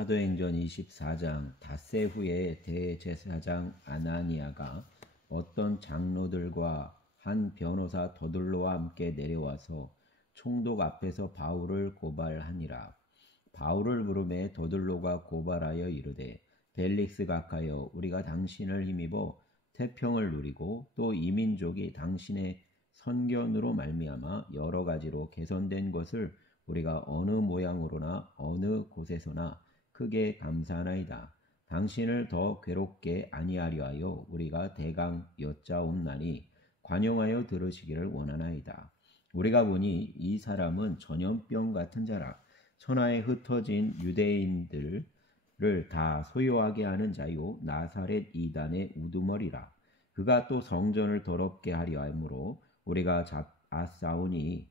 사도행전 24장 닷새 후에 대제사장 아나니아가 어떤 장로들과 한 변호사 더둘로와 함께 내려와서 총독 앞에서 바울을 고발하니라. 바울을 부르매 더둘로가 고발하여 이르되 벨릭스 각하여 우리가 당신을 힘입어 태평을 누리고 또 이 민족이 당신의 선견으로 말미암아 여러 가지로 개선된 것을 우리가 어느 모양으로나 어느 곳에서나 크게 감사하나이다. 당신을 더 괴롭게 아니하려 하여 우리가 대강 여짜옵나니 관용하여 들으시기를 원하나이다. 우리가 보니 이 사람은 전염병 같은 자라. 천하에 흩어진 유대인들을 다 소요하게 하는 자요 나사렛 이단의 우두머리라. 그가 또 성전을 더럽게 하려 하므로 우리가 잡아싸우니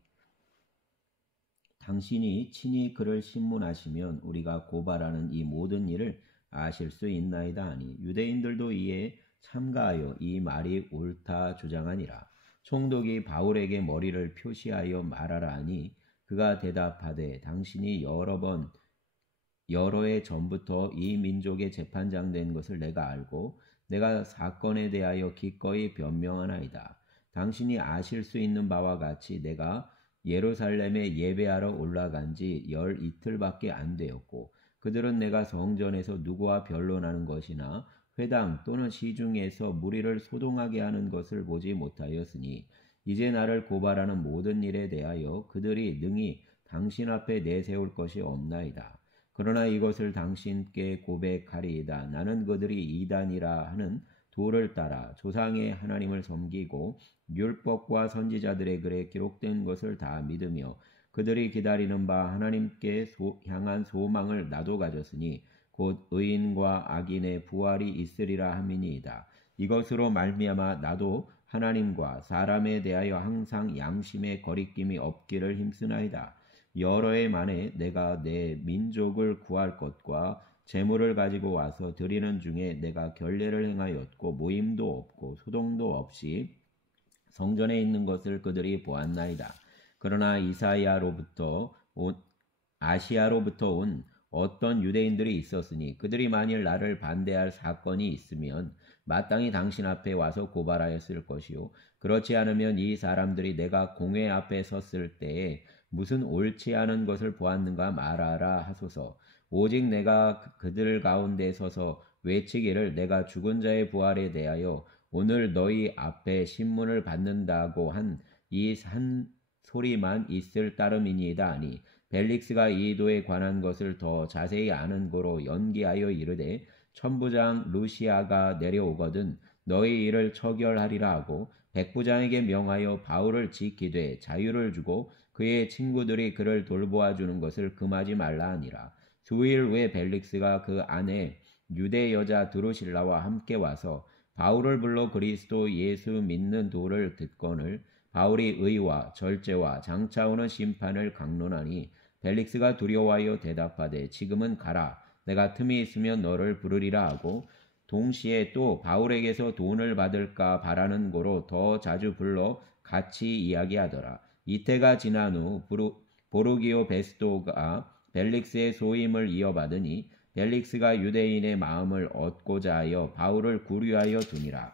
당신이 친히 그를 신문하시면 우리가 고발하는 이 모든 일을 아실 수 있나이다 하니 유대인들도 이에 참가하여 이 말이 옳다 주장하니라. 총독이 바울에게 머리를 표시하여 말하라 하니 그가 대답하되 당신이 여러 해 전부터 이 민족의 재판장 된 것을 내가 알고 내가 사건에 대하여 기꺼이 변명하나이다. 당신이 아실 수 있는 바와 같이 내가 예루살렘에 예배하러 올라간 지 12일밖에 안 되었고 그들은 내가 성전에서 누구와 변론하는 것이나 회당 또는 시중에서 무리를 소동하게 하는 것을 보지 못하였으니 이제 나를 고발하는 모든 일에 대하여 그들이 능히 당신 앞에 내세울 것이 없나이다. 그러나 이것을 당신께 고백하리이다. 나는 그들이 이단이라 하는 도를 따라 조상의 하나님을 섬기고 율법과 선지자들의 글에 기록된 것을 다 믿으며 그들이 기다리는 바 하나님께 향한 소망을 나도 가졌으니 곧 의인과 악인의 부활이 있으리라 함이니이다. 이것으로 말미암아 나도 하나님과 사람에 대하여 항상 양심의 거리낌이 없기를 힘쓰나이다. 여러 해 만에 내가 내 민족을 구할 것과 재물을 가지고 와서 드리는 중에 내가 결례를 행하였고 모임도 없고 소동도 없이 성전에 있는 것을 그들이 보았나이다. 그러나 아시아로부터 온 어떤 유대인들이 있었으니 그들이 만일 나를 반대할 사건이 있으면 마땅히 당신 앞에 와서 고발하였을 것이요 그렇지 않으면 이 사람들이 내가 공회 앞에 섰을 때에 무슨 옳지 않은 것을 보았는가 말하라 하소서. 오직 내가 그들 가운데 서서 외치기를 내가 죽은 자의 부활에 대하여 오늘 너희 앞에 신문을 받는다고 한 이 한 소리만 있을 따름이니이다 하니 벨릭스가 이 도에 관한 것을 더 자세히 아는 고로 연기하여 이르되 천부장 루시아가 내려오거든 너희 일을 처결하리라 하고 백부장에게 명하여 바울을 지키되 자유를 주고 그의 친구들이 그를 돌보아 주는 것을 금하지 말라 하니라. 수일 후에 벨릭스가 그 아내 유대 여자 드루실라와 함께 와서 바울을 불러 그리스도 예수 믿는 도를 듣거늘 바울이 의와 절제와 장차 오는 심판을 강론하니 벨릭스가 두려워하여 대답하되 지금은 가라. 내가 틈이 있으면 너를 부르리라 하고 동시에 또 바울에게서 돈을 받을까 바라는 고로 더 자주 불러 같이 이야기하더라. 이태가 지난 후 보르기오 베스도가 벨릭스의 소임을 이어받으니 벨릭스가 유대인의 마음을 얻고자 하여 바울을 구류하여 두니라.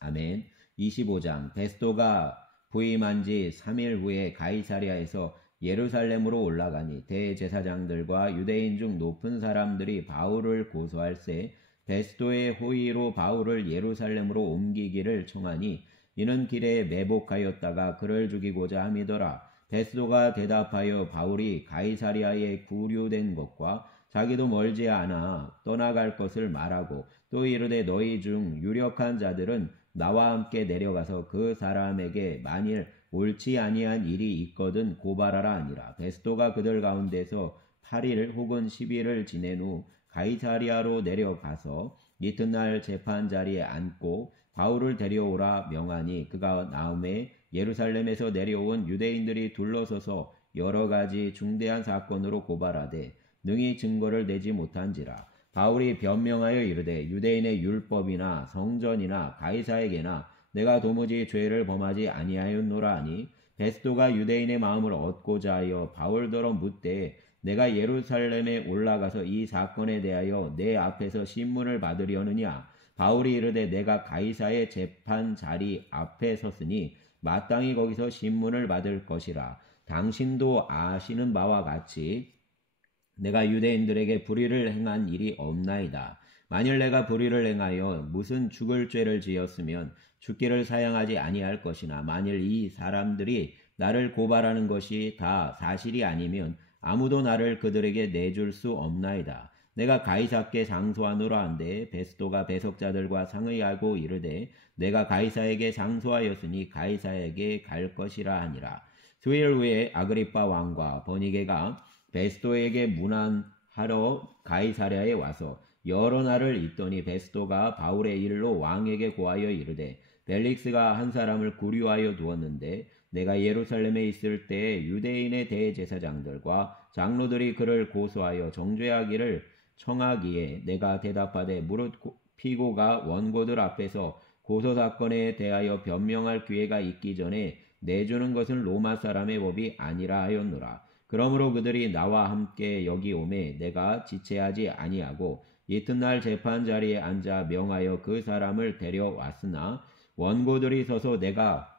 아멘. 25장 베스도가 부임한 지 3일 후에 가이사랴에서 예루살렘으로 올라가니 대제사장들과 유대인 중 높은 사람들이 바울을 고소할세 베스도의 호의로 바울을 예루살렘으로 옮기기를 청하니 이는 길에 매복하였다가 그를 죽이고자 함이더라. 베스도가 대답하여 바울이 가이사랴에 구류된 것과 자기도 멀지 않아 떠나갈 것을 말하고 또 이르되 너희 중 유력한 자들은 나와 함께 내려가서 그 사람에게 만일 옳지 아니한 일이 있거든 고발하라 하니라. 베스도가 그들 가운데서 8일 혹은 10일을 지낸 후 가이사랴로 내려가서 이튿날 재판 자리에 앉고 바울을 데려오라 명하니 그가 나음에 예루살렘에서 내려온 유대인들이 둘러서서 여러 가지 중대한 사건으로 고발하되 능히 증거를 내지 못한지라. 바울이 변명하여 이르되 유대인의 율법이나 성전이나 가이사에게나 내가 도무지 죄를 범하지 아니하였노라 하니 베스도가 유대인의 마음을 얻고자 하여 바울더러 묻되 내가 예루살렘에 올라가서 이 사건에 대하여 내 앞에서 신문을 받으려느냐? 바울이 이르되 내가 가이사의 재판 자리 앞에 섰으니 마땅히 거기서 신문을 받을 것이라. 당신도 아시는 바와 같이 내가 유대인들에게 불의를 행한 일이 없나이다. 만일 내가 불의를 행하여 무슨 죽을 죄를 지었으면 죽기를 사양하지 아니할 것이나 만일 이 사람들이 나를 고발하는 것이 다 사실이 아니면 아무도 나를 그들에게 내줄 수 없나이다. 내가 가이사께 상소하노라 한데 베스도가 배석자들과 상의하고 이르되 내가 가이사에게 상소하였으니 가이사에게 갈 것이라 하니라. 수일 후에 아그리빠 왕과 버니게가 베스도에게 문안하러 가이사랴에 와서 여러 날을 있더니 베스도가 바울의 일로 왕에게 고하여 이르되 벨릭스가 한 사람을 구류하여 두었는데 내가 예루살렘에 있을 때에 유대인의 대제사장들과 장로들이 그를 고소하여 정죄하기를 청하기에 내가 대답하되 무릇 피고가 원고들 앞에서 고소사건에 대하여 변명할 기회가 있기 전에 내주는 것은 로마 사람의 법이 아니라 하였노라. 그러므로 그들이 나와 함께 여기 오매 내가 지체하지 아니하고 이튿날 재판 자리에 앉아 명하여 그 사람을 데려왔으나 원고들이 서서 내가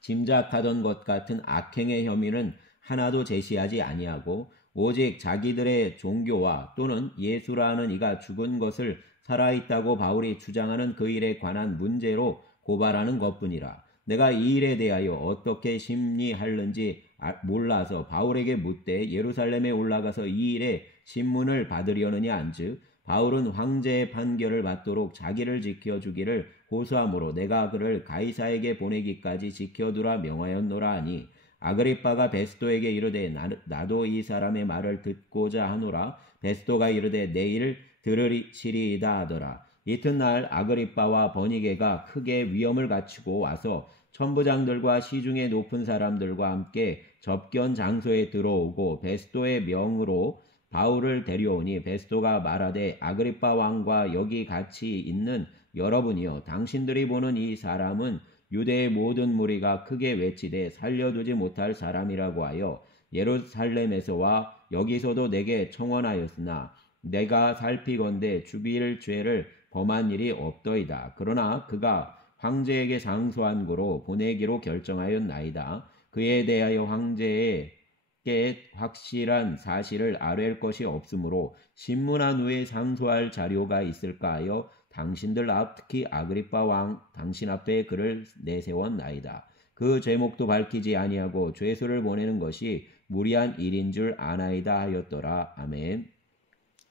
짐작하던 것 같은 악행의 혐의는 하나도 제시하지 아니하고 오직 자기들의 종교와 또는 예수라는 이가 죽은 것을 살아있다고 바울이 주장하는 그 일에 관한 문제로 고발하는 것뿐이라. 내가 이 일에 대하여 어떻게 심리할는지 몰라서 바울에게 묻되 예루살렘에 올라가서 이 일에 신문을 받으려느냐 한즉 바울은 황제의 판결을 받도록 자기를 지켜주기를 고소하므로 내가 그를 가이사에게 보내기까지 지켜두라 명하였노라 하니 아그리빠가 베스도에게 이르되 나도 이 사람의 말을 듣고자 하노라. 베스도가 이르되 내일 들으시리이다 하더라. 이튿날 아그리빠와 버니게가 크게 위험을 갖추고 와서 천부장들과 시중의 높은 사람들과 함께 접견 장소에 들어오고 베스도의 명으로 바울을 데려오니 베스도가 말하되 아그리빠 왕과 여기 같이 있는 여러분이여 당신들이 보는 이 사람은 유대의 모든 무리가 크게 외치되 살려두지 못할 사람이라고 하여 예루살렘에서와 여기서도 내게 청원하였으나 내가 살피건대 죽일 죄를 범한 일이 없더이다. 그러나 그가 황제에게 상소한 고로 보내기로 결정하였나이다. 그에 대하여 황제에게 확실한 사실을 아뢰할 것이 없으므로 신문한 후에 상소할 자료가 있을까 하여 당신들 앞 특히 아그리빠 왕 당신 앞에 그를 내세웠나이다. 그 제목도 밝히지 아니하고 죄수를 보내는 것이 무리한 일인 줄 아나이다 하였더라. 아멘.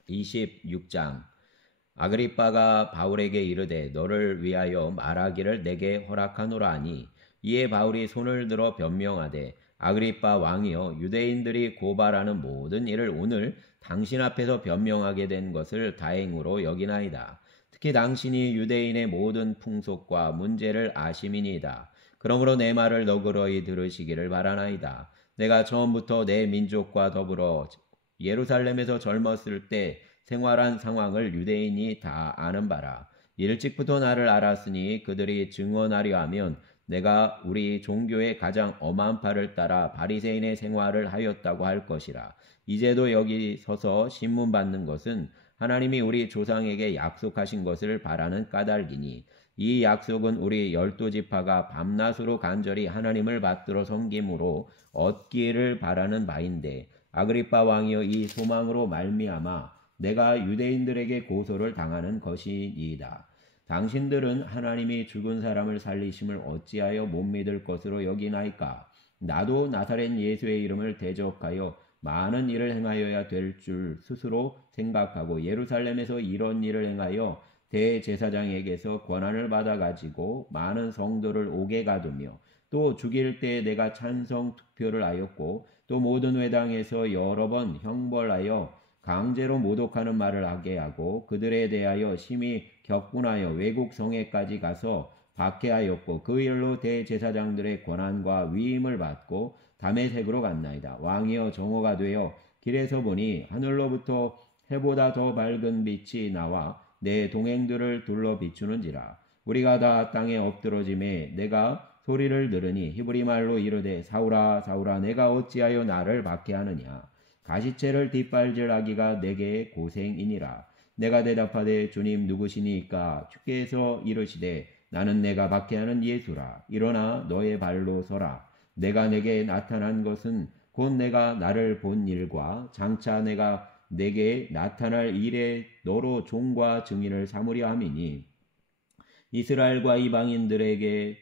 26장 아그리빠가 바울에게 이르되 너를 위하여 말하기를 내게 허락하노라 하니 이에 바울이 손을 들어 변명하되 아그리빠 왕이여 유대인들이 고발하는 모든 일을 오늘 당신 앞에서 변명하게 된 것을 다행으로 여기나이다. 특히 당신이 유대인의 모든 풍속과 문제를 아심이니이다. 그러므로 내 말을 너그러이 들으시기를 바라나이다. 내가 처음부터 내 민족과 더불어 예루살렘에서 젊었을 때 생활한 상황을 유대인이 다 아는 바라. 일찍부터 나를 알았으니 그들이 증언하려 하면 내가 우리 종교의 가장 엄한 파를 따라 바리새인의 생활을 하였다고 할 것이라. 이제도 여기 서서 신문 받는 것은 하나님이 우리 조상에게 약속하신 것을 바라는 까닭이니 이 약속은 우리 12지파가 밤낮으로 간절히 하나님을 받들어 섬김으로 얻기를 바라는 바인데 아그리빠 왕이여 이 소망으로 말미암아 내가 유대인들에게 고소를 당하는 것이니이다. 당신들은 하나님이 죽은 사람을 살리심을 어찌하여 못 믿을 것으로 여기나이까? 나도 나사렛 예수의 이름을 대적하여 많은 일을 행하여야 될 줄 스스로 생각하고 예루살렘에서 이런 일을 행하여 대제사장에게서 권한을 받아가지고 많은 성도를 옥에 가두며 또 죽일 때 내가 찬성 투표를 하였고 또 모든 회당에서 여러 번 형벌하여 강제로 모독하는 말을 하게 하고 그들에 대하여 심히 격분하여 외국 성에까지 가서 박해하였고 그 일로 대제사장들의 권한과 위임을 받고 다메섹으로 갔나이다. 왕이여 정오가 되어 길에서 보니 하늘로부터 해보다 더 밝은 빛이 나와 내 동행들을 둘러 비추는지라. 우리가 다 땅에 엎드러짐에 내가 소리를 들으니 히브리 말로 이르되 사울아 사울아 내가 어찌하여 나를 박해하느냐. 가시채를 뒷발질하기가 내게 고생이니라. 내가 대답하되 주님 누구시니까? 주께서 이르시되 나는 내가 박해하는 예수라. 일어나 너의 발로 서라. 내가 내게 나타난 것은 곧 내가 나를 본 일과 장차 내가 내게 나타날 일에 너로 종과 증인을 삼으려 함이니 이스라엘과 이방인들에게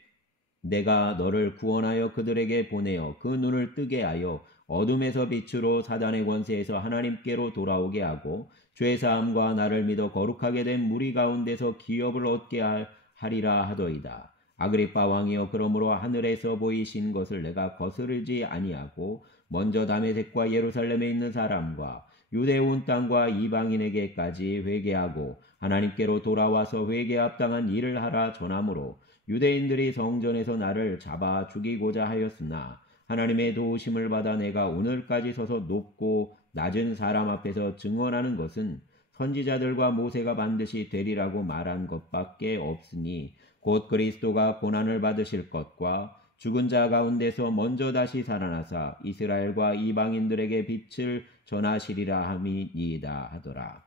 내가 너를 구원하여 그들에게 보내어 그 눈을 뜨게 하여 어둠에서 빛으로 사단의 권세에서 하나님께로 돌아오게 하고 죄사함과 나를 믿어 거룩하게 된 무리 가운데서 기업을 얻게 하리라 하더이다. 아그리빠 왕이여 그러므로 하늘에서 보이신 것을 내가 거스르지 아니하고 먼저 다메섹과 예루살렘에 있는 사람과 유대 온 땅과 이방인에게까지 회개하고 하나님께로 돌아와서 회개에 합당한 일을 하라 전하므로 유대인들이 성전에서 나를 잡아 죽이고자 하였으나 하나님의 도우심을 받아 내가 오늘까지 서서 높고 낮은 사람 앞에서 증언하는 것은 선지자들과 모세가 반드시 되리라고 말한 것밖에 없으니 곧 그리스도가 고난을 받으실 것과 죽은 자 가운데서 먼저 다시 살아나사 이스라엘과 이방인들에게 빛을 전하시리라 함이니이다 하더라.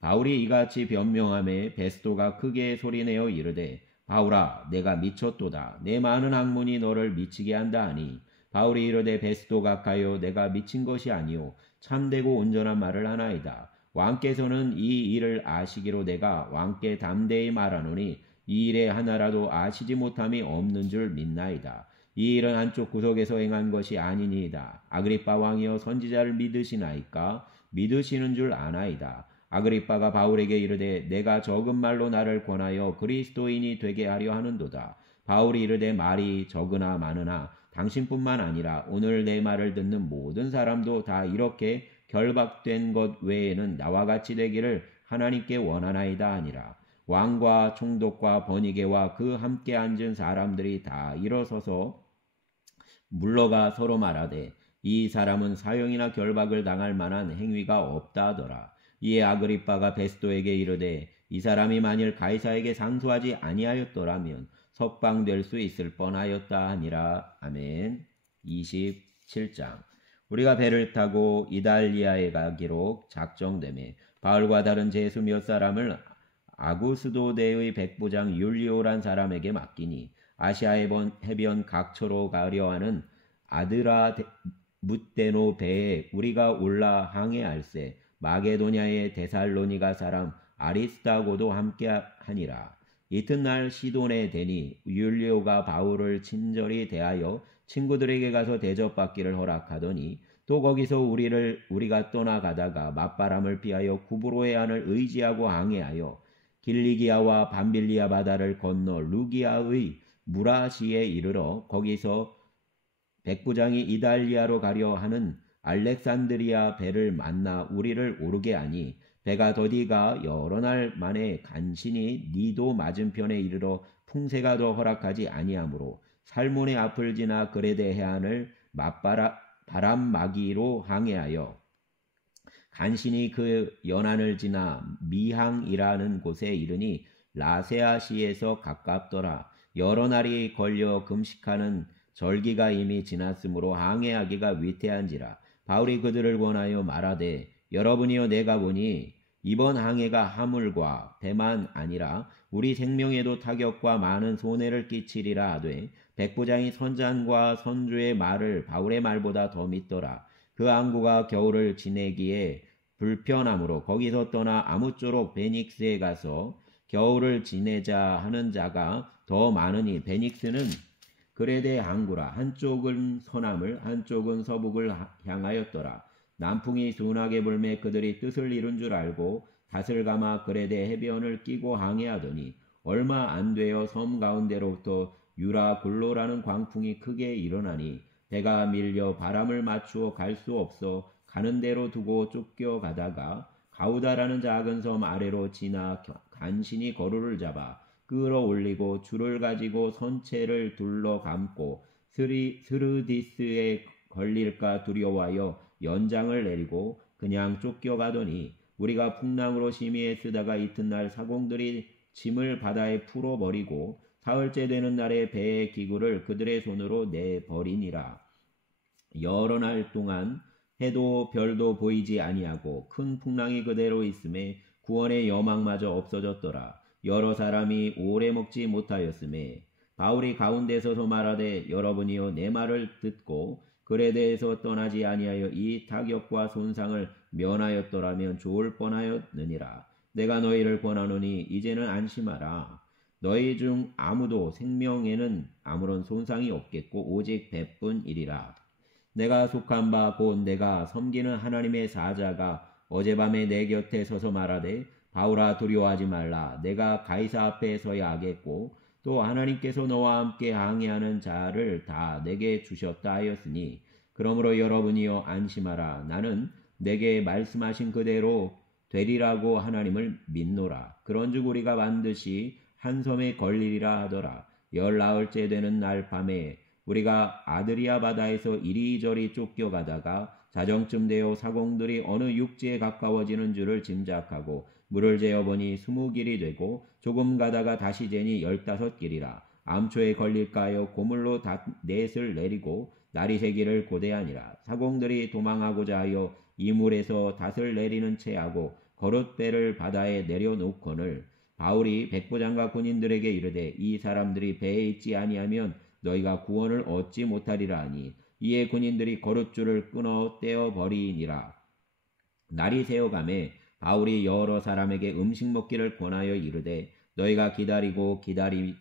바울이 이같이 변명하매 베스도가 크게 소리내어 이르되 바울아 내가 미쳤도다. 내 많은 학문이 너를 미치게 한다 하니 바울이 이르되 베스도 가까이요 내가 미친 것이 아니요 참되고 온전한 말을 하나이다. 왕께서는 이 일을 아시기로 내가 왕께 담대히 말하노니 이 일에 하나라도 아시지 못함이 없는 줄 믿나이다. 이 일은 한쪽 구석에서 행한 것이 아니니이다. 아그리빠 왕이여 선지자를 믿으시나이까? 믿으시는 줄 아나이다. 아그리빠가 바울에게 이르되 내가 적은 말로 나를 권하여 그리스도인이 되게 하려 하는도다. 바울이 이르되 말이 적으나 많으나 당신뿐만 아니라 오늘 내 말을 듣는 모든 사람도 다 이렇게 결박된 것 외에는 나와 같이 되기를 하나님께 원하나이다 하니라. 왕과 총독과 번이게와 그 함께 앉은 사람들이 다 일어서서 물러가 서로 말하되 이 사람은 사형이나 결박을 당할 만한 행위가 없다 하더라. 이에 아그리빠가 베스도에게 이르되 이 사람이 만일 가이사에게 상소하지 아니하였더라면 석방될 수 있을 뻔하였다 하니라. 아멘. 27장. 우리가 배를 타고 이달리아에 가기로 작정되매 바울과 다른 제수 몇 사람을 아구스도대의 백부장 율리오란 사람에게 맡기니 아시아 해변 각처로 가려 하는 아드라무테노 배에 우리가 올라 항해할세 마게도냐의 데살로니가 사람 아리스다고도 함께 하니라. 이튿날 시돈에 대니 율리오가 바울을 친절히 대하여 친구들에게 가서 대접받기를 허락하더니 또 거기서 우리가 떠나가다가 맞바람을 피하여 구브로 해안을 의지하고 항해하여 길리기아와 밤빌리아 바다를 건너 루기아의 무라시에 이르러 거기서 백부장이 이달리아로 가려 하는 알렉산드리아 배를 만나 우리를 오르게 하니 배가 더디가 여러 날 만에 간신히 니도 맞은편에 이르러 풍세가 더 허락하지 아니하므로 살몬의 앞을 지나 그레데 해안을 바람막이로 항해하여 간신히 그 연안을 지나 미항이라는 곳에 이르니 라세아시에서 가깝더라. 여러 날이 걸려 금식하는 절기가 이미 지났으므로 항해하기가 위태한지라. 바울이 그들을 권하여 말하되 여러분이여 내가 보니 이번 항해가 화물과 배만 아니라 우리 생명에도 타격과 많은 손해를 끼치리라 하되 백부장이 선장과 선주의 말을 바울의 말보다 더 믿더라. 그 항구가 겨울을 지내기에 불편하므로 거기서 떠나 아무쪼록 베닉스에 가서 겨울을 지내자 하는 자가 더 많으니 베닉스는 그레데 항구라. 한쪽은 서남을 한쪽은 서북을 향하였더라. 남풍이 둔하게 불매 그들이 뜻을 이룬 줄 알고 닷을 감아 그레데 해변을 끼고 항해하더니 얼마 안 되어 섬 가운데로부터 유라굴로라는 광풍이 크게 일어나니 배가 밀려 바람을 맞추어 갈 수 없어 가는 대로 두고 쫓겨가다가 가우다라는 작은 섬 아래로 지나 간신히 거루를 잡아 끌어올리고 줄을 가지고 선체를 둘러 감고 스르디스에 걸릴까 두려워하여 연장을 내리고 그냥 쫓겨가더니 우리가 풍랑으로 심히 애쓰다가 이튿날 사공들이 짐을 바다에 풀어버리고 사흘째 되는 날에 배의 기구를 그들의 손으로 내버리니라. 여러 날 동안 해도 별도 보이지 아니하고 큰 풍랑이 그대로 있음에 구원의 여망마저 없어졌더라. 여러 사람이 오래 먹지 못하였음에 바울이 가운데 서서 말하되 여러분이여 내 말을 듣고 글에 대해서 떠나지 아니하여 이 타격과 손상을 면하였더라면 좋을 뻔하였느니라. 내가 너희를 권하노니 이제는 안심하라. 너희 중 아무도 생명에는 아무런 손상이 없겠고 오직 배뿐이리라. 내가 속한 바 곧 내가 섬기는 하나님의 사자가 어젯밤에 내 곁에 서서 말하되 바울아 두려워하지 말라. 내가 가이사 앞에 서야 하겠고 또 하나님께서 너와 함께 항해하는 자를 다 내게 주셨다 하였으니 그러므로 여러분이여 안심하라. 나는 내게 말씀하신 그대로 되리라고 하나님을 믿노라. 그런즉 우리가 반드시 한 섬에 걸리리라 하더라. 19일째 되는 날 밤에 우리가 아드리아 바다에서 이리저리 쫓겨가다가 자정쯤 되어 사공들이 어느 육지에 가까워지는 줄을 짐작하고 물을 재어보니 20길이 되고 조금 가다가 다시 재니 15길이라. 암초에 걸릴까 하여 고물로 넷을 내리고 날이 새기를 고대하니라. 사공들이 도망하고자 하여 이물에서 닷을 내리는 채하고 거룻배를 바다에 내려놓거늘 바울이 백부장과 군인들에게 이르되 이 사람들이 배에 있지 아니하면 너희가 구원을 얻지 못하리라 하니 이에 군인들이 거룻줄을 끊어 떼어버리니라. 날이 새어가매 바울이 여러 사람에게 음식 먹기를 권하여 이르되 너희가 기다리며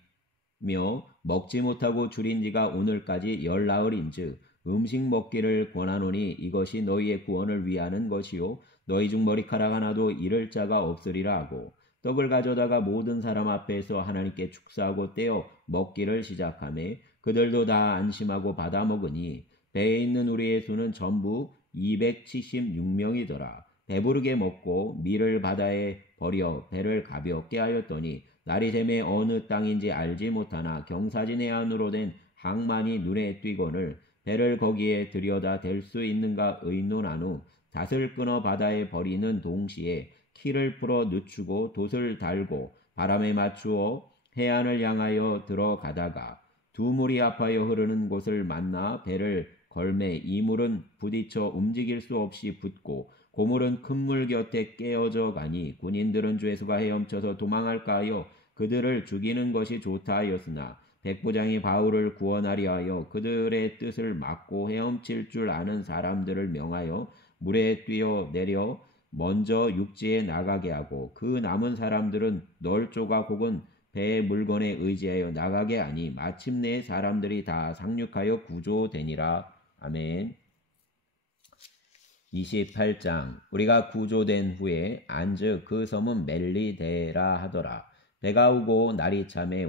먹지 못하고 줄인 지가 오늘까지 19일인즉 음식 먹기를 권하노니 이것이 너희의 구원을 위하는 것이요 너희 중 머리카락 하나도 잃을 자가 없으리라 하고 떡을 가져다가 모든 사람 앞에서 하나님께 축사하고 떼어 먹기를 시작하매 그들도 다 안심하고 받아 먹으니 배에 있는 우리의 수는 전부 276명이더라. 배부르게 먹고 밀을 바다에 버려 배를 가볍게 하였더니 날이 새매 어느 땅인지 알지 못하나 경사진의 안으로 된 항만이 눈에 띄거늘 배를 거기에 들여다 댈 수 있는가 의논한 후 닷을 끊어 바다에 버리는 동시에 키를 풀어 늦추고 돛을 달고 바람에 맞추어 해안을 향하여 들어가다가 두 물이 합하여 흐르는 곳을 만나 배를 걸매 이 물은 부딪혀 움직일 수 없이 붙고 고물은 큰 물 곁에 깨어져 가니 군인들은 죄수가 헤엄쳐서 도망할까 하여 그들을 죽이는 것이 좋다 하였으나 백부장이 바울을 구원하려 하여 그들의 뜻을 막고 헤엄칠 줄 아는 사람들을 명하여 물에 뛰어 내려 먼저 육지에 나가게 하고 그 남은 사람들은 널 조각 혹은 배의 물건에 의지하여 나가게 하니 마침내 사람들이 다 상륙하여 구조되니라. 아멘. 28장 우리가 구조된 후에 안즉 그 섬은 멜리데라 하더라. 배가 오고 날이 참에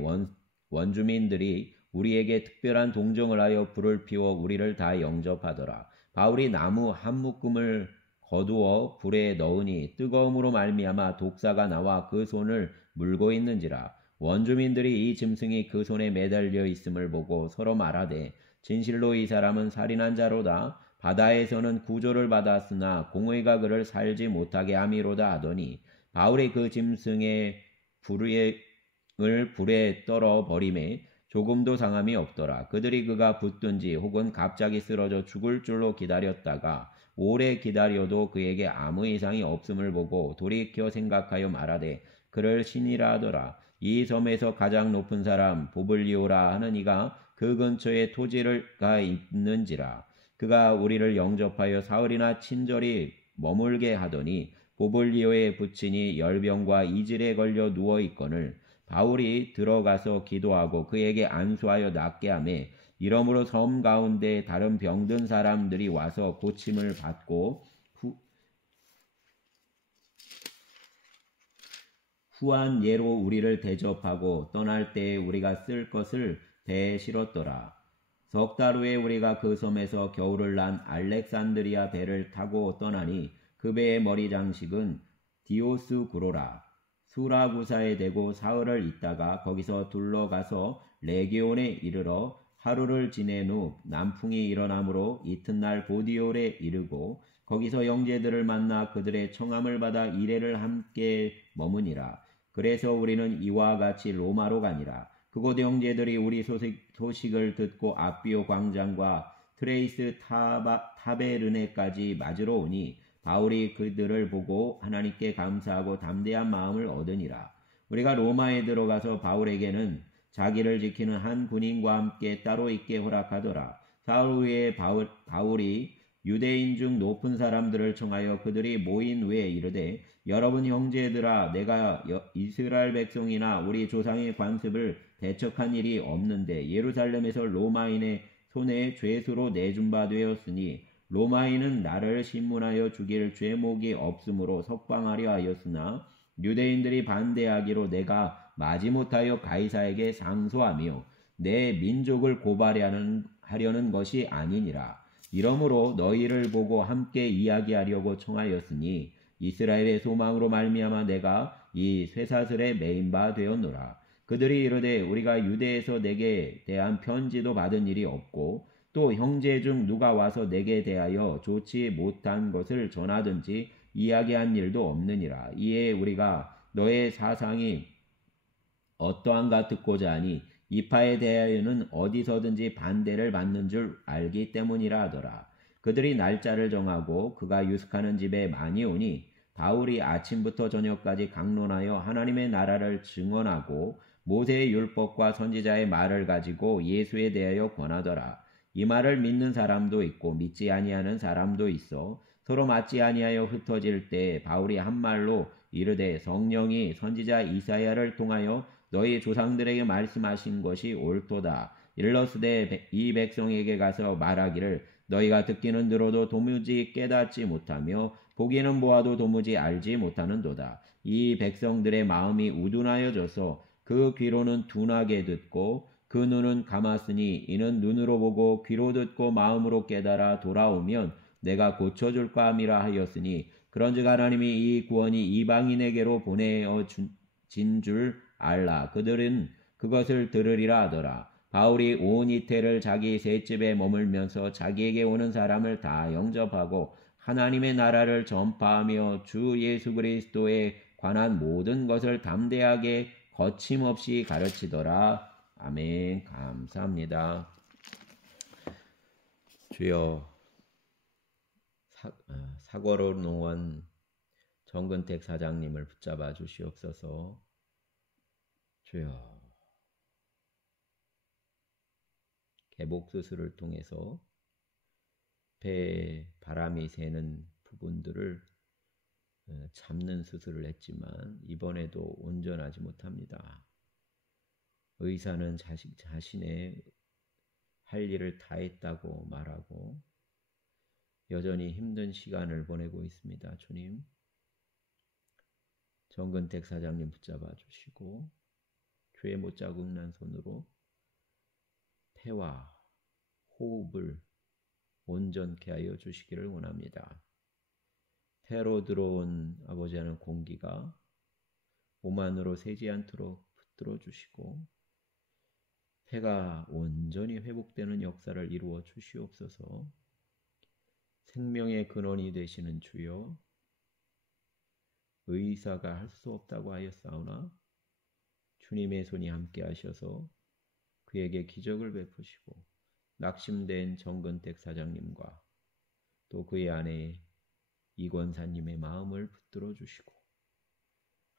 원주민들이 우리에게 특별한 동정을 하여 불을 피워 우리를 다 영접하더라. 바울이 나무 한 묶음을 거두어 불에 넣으니 뜨거움으로 말미암아 독사가 나와 그 손을 물고 있는지라. 원주민들이 이 짐승이 그 손에 매달려 있음을 보고 서로 말하되 진실로 이 사람은 살인한 자로다. 바다에서는 구조를 받았으나 공의가 그를 살지 못하게 함이로다 하더니 바울이 그 짐승의 불에 떨어 버림에 조금도 상함이 없더라. 그들이 그가 붙든지 혹은 갑자기 쓰러져 죽을 줄로 기다렸다가 오래 기다려도 그에게 아무 이상이 없음을 보고 돌이켜 생각하여 말하되 그를 신이라 하더라. 이 섬에서 가장 높은 사람 보블리오라 하는 이가 그 근처에 토지가 있는지라. 그가 우리를 영접하여 사흘이나 친절히 머물게 하더니 보블리오의 부친이 열병과 이질에 걸려 누워있거늘 바울이 들어가서 기도하고 그에게 안수하여 낫게 하매 이러므로 섬 가운데 다른 병든 사람들이 와서 고침을 받고 후한 예로 우리를 대접하고 떠날 때에 우리가 쓸 것을 배에 실었더라. 석 달 후에 우리가 그 섬에서 겨울을 난 알렉산드리아 배를 타고 떠나니 그 배의 머리 장식은 디오스구로라. 수라구사에 대고 사흘을 있다가 거기서 둘러가서 레기온에 이르러 하루를 지낸 후 남풍이 일어나므로 이튿날 보디올에 이르고 거기서 형제들을 만나 그들의 청함을 받아 이레를 함께 머무니라. 그래서 우리는 이와 같이 로마로 가니라. 그곳 형제들이 우리 소식을 듣고 아비오 광장과 트레이스 타베르네까지 맞으러 오니 바울이 그들을 보고 하나님께 감사하고 담대한 마음을 얻으니라. 우리가 로마에 들어가서 바울에게는 자기를 지키는 한 군인과 함께 따로 있게 허락하더라. 사흘 후에 바울이 유대인 중 높은 사람들을 청하여 그들이 모인 후에 이르되 여러분 형제들아 내가 이스라엘 백성이나 우리 조상의 관습을 대척한 일이 없는데 예루살렘에서 로마인의 손에 죄수로 내준 바 되었으니 로마인은 나를 신문하여 죽일 죄목이 없으므로 석방하려 하였으나 유대인들이 반대하기로 내가 마지못하여 가이사에게 상소하며 내 민족을 고발하려는 것이 아니니라. 이러므로 너희를 보고 함께 이야기하려고 청하였으니 이스라엘의 소망으로 말미암아 내가 이 쇠사슬에 매인 바 되었노라. 그들이 이르되 우리가 유대에서 내게 대한 편지도 받은 일이 없고 또 형제 중 누가 와서 내게 대하여 좋지 못한 것을 전하든지 이야기한 일도 없느니라. 이에 우리가 너의 사상이 어떠한가 듣고자 하니 이파에 대하여는 어디서든지 반대를 받는 줄 알기 때문이라 하더라. 그들이 날짜를 정하고 그가 유숙하는 집에 많이 오니 바울이 아침부터 저녁까지 강론하여 하나님의 나라를 증언하고 모세의 율법과 선지자의 말을 가지고 예수에 대하여 권하더라. 이 말을 믿는 사람도 있고 믿지 아니하는 사람도 있어 서로 맞지 아니하여 흩어질 때 바울이 한 말로 이르되 성령이 선지자 이사야를 통하여 너희 조상들에게 말씀하신 것이 옳도다. 일러스되 이 백성에게 가서 말하기를 너희가 듣기는 들어도 도무지 깨닫지 못하며 보기는 보아도 도무지 알지 못하는도다. 이 백성들의 마음이 우둔하여져서 그 귀로는 둔하게 듣고 그 눈은 감았으니 이는 눈으로 보고 귀로 듣고 마음으로 깨달아 돌아오면 내가 고쳐줄까 함이라 하였으니 그런즉 하나님이 이 구원이 이방인에게로 보내어진 줄 알라. 그들은 그것을 들으리라 하더라. 바울이 온 이태를 자기 셋집에 머물면서 자기에게 오는 사람을 다 영접하고 하나님의 나라를 전파하며 주 예수 그리스도에 관한 모든 것을 담대하게 거침없이 가르치더라. 아멘. 감사합니다. 주여, 사고로 농원 정근택 사장님을 붙잡아 주시옵소서. 주여, 개복 수술을 통해서 배에 바람이 새는 부분들을 잡는 수술을 했지만 이번에도 온전하지 못합니다. 의사는 자신의 할 일을 다 했다고 말하고 여전히 힘든 시간을 보내고 있습니다. 주님, 정근택 사장님 붙잡아 주시고 죄 못 자국난 손으로 폐와 호흡을 온전케 하여 주시기를 원합니다. 폐로 들어온 아버지 하는 공기가 몸 안으로 새지 않도록 붙들어 주시고 폐가 온전히 회복되는 역사를 이루어 주시옵소서. 생명의 근원이 되시는 주여, 의사가 할 수 없다고 하였사오나 주님의 손이 함께 하셔서 그에게 기적을 베푸시고 낙심된 정근택 사장님과 또 그의 아내 이권사님의 마음을 붙들어 주시고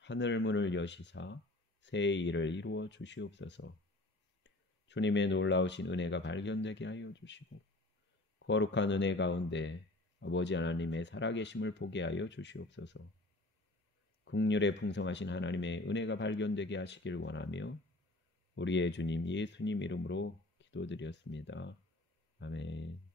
하늘문을 여시사 새의 일을 이루어 주시옵소서. 주님의 놀라우신 은혜가 발견되게 하여 주시고 거룩한 은혜 가운데 아버지 하나님의 살아계심을 보게 하여 주시옵소서. 긍휼에 풍성하신 하나님의 은혜가 발견되게 하시길 원하며 우리의 주님 예수님 이름으로 기도드렸습니다. 아멘.